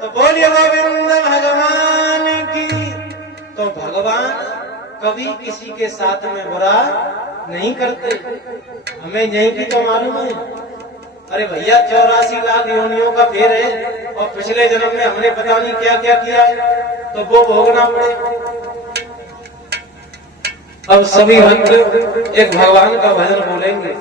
तो बोलिए गोविंद भगवान की। तो भगवान कभी किसी के साथ में बुरा नहीं करते, हमें यही की तो मालूम है। अरे भैया 84 लाख योनियों का फेर है और पिछले जन्म में हमने पता नहीं क्या क्या किया है, तो वो भोगना पड़े। अब सभी भक्त एक भगवान का भजन बोलेंगे।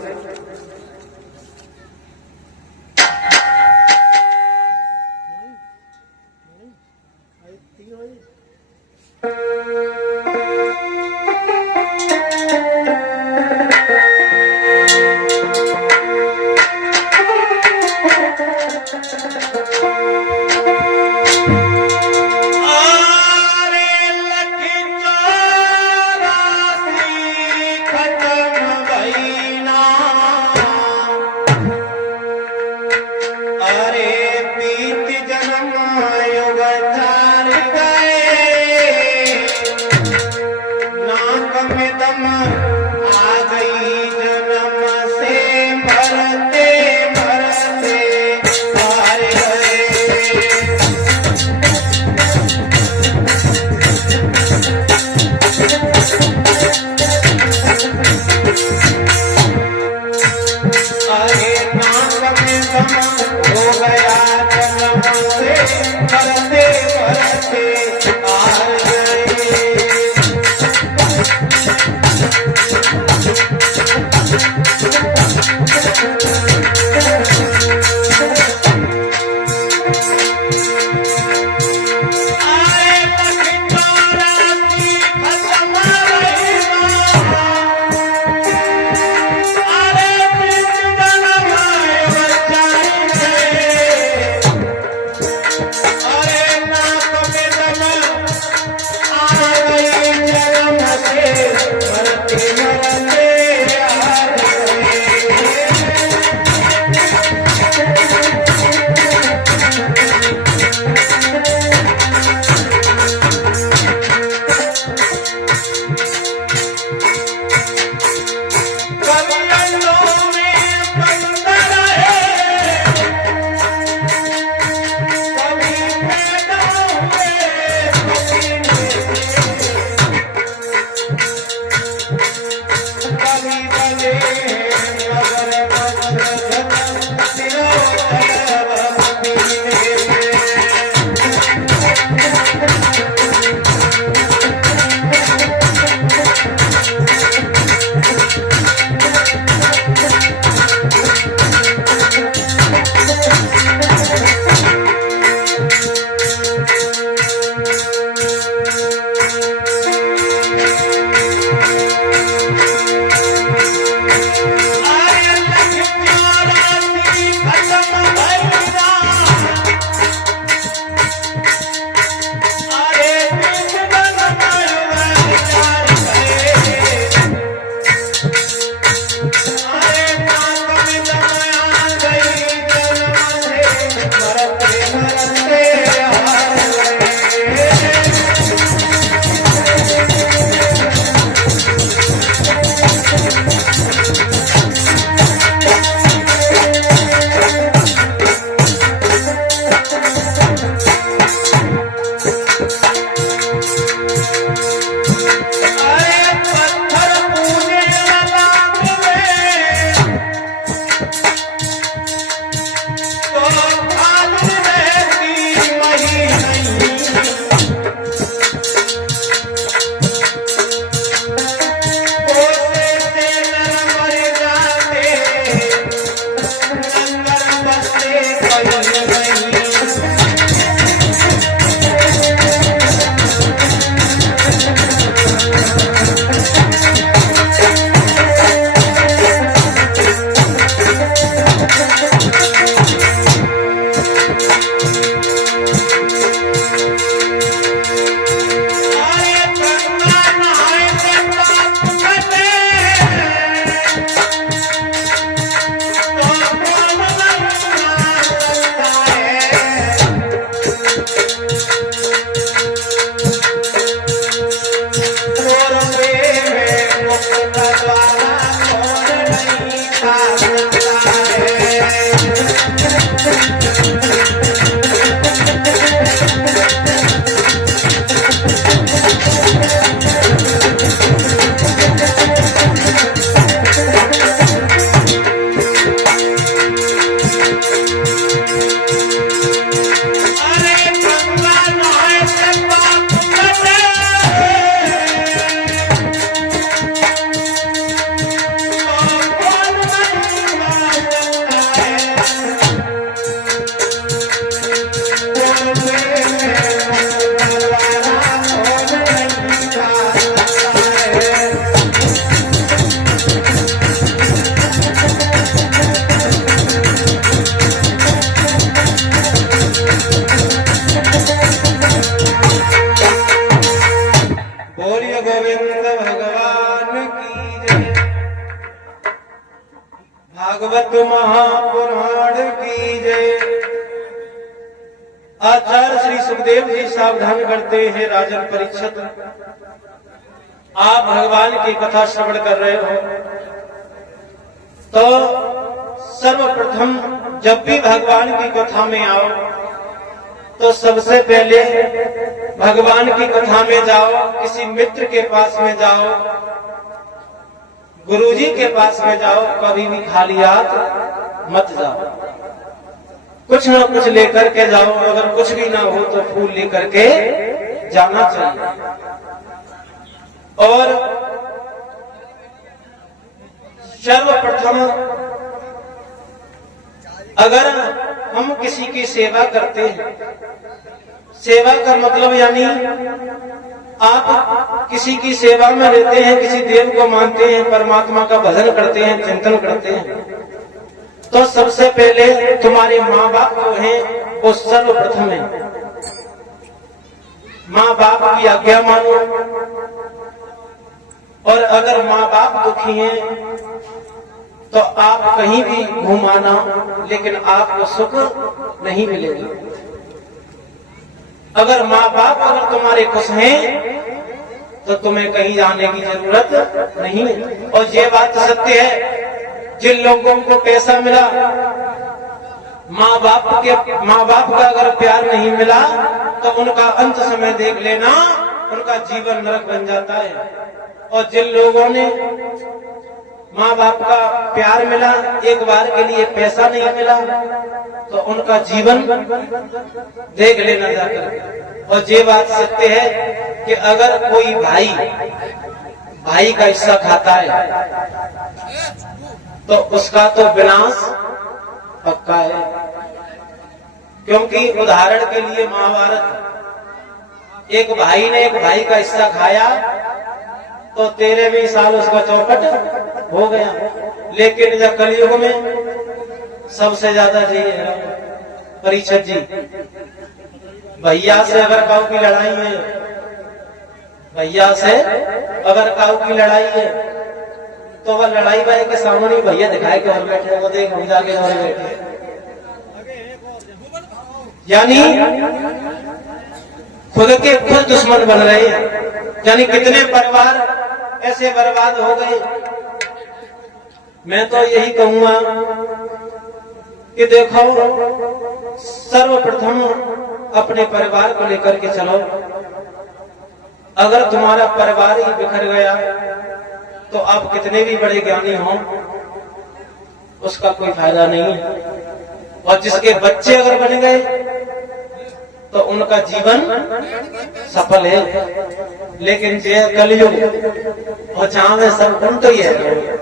आचार्य श्री सुखदेव जी सावधान करते हैं, राजन परीक्षित, आप भगवान की कथा श्रवण कर रहे हो तो सर्वप्रथम जब भी भगवान की कथा में आओ तो सबसे पहले भगवान की कथा में जाओ, किसी मित्र के पास में जाओ, गुरुजी के पास में जाओ, कभी भी खाली हाथ मत जाओ, कुछ ना कुछ लेकर के जाओ। अगर कुछ भी ना हो तो फूल लेकर के जाना चाहिए। और सर्वप्रथम अगर हम किसी की सेवा करते हैं, सेवा का मतलब यानी आप किसी की सेवा में रहते हैं, किसी देव को मानते हैं, परमात्मा का भजन करते हैं, चिंतन करते हैं, तो सबसे पहले तुम्हारे माँ बाप जो हैं वो सर्वप्रथम है। माँ बाप की आज्ञा मानो, और अगर माँ बाप दुखी हैं तो आप कहीं भी घुमाना, लेकिन आपको सुख नहीं मिलेगा। अगर माँ बाप अगर तुम्हारे खुश हैं तो तुम्हें कहीं जाने की जरूरत नहीं है। और ये बात सत्य है, जिन लोगों को पैसा मिला, माँ बाप का अगर प्यार नहीं मिला तो उनका अंत समय देख लेना, उनका जीवन नरक बन जाता है। और जिन लोगों ने माँ बाप का प्यार मिला, एक बार के लिए पैसा नहीं मिला, तो उनका जीवन देख लेना जाकर। और ये बात सत्य है कि अगर कोई भाई का हिस्सा खाता है तो उसका तो विनाश पक्का है। क्योंकि उदाहरण के लिए महाभारत, एक भाई ने एक भाई का हिस्सा खाया तो 13वें साल उसका चौपट हो गया। लेकिन जब कलयुग में सबसे ज्यादा जी परीक्षित जी, भैया से अगर काऊ की लड़ाई है, भैया से अगर काऊ की लड़ाई है तो वह लड़ाई भाई के सामने भैया दिखाए कि और बैठे, वो देख हम जाके और बैठे। यानी खुद के खुद दुश्मन बन रहे हैं। यानी कितने परिवार ऐसे बर्बाद हो गए। मैं तो यही कहूंगा कि देखो, सर्वप्रथम अपने परिवार को लेकर के चलो। अगर तुम्हारा परिवार ही बिखर गया तो आप कितने भी बड़े ज्ञानी हो, उसका कोई फायदा नहीं है। और जिसके बच्चे अगर बन गए तो उनका जीवन सफल है। लेकिन जे कलयुग और जहां में सब उल्टा ही है।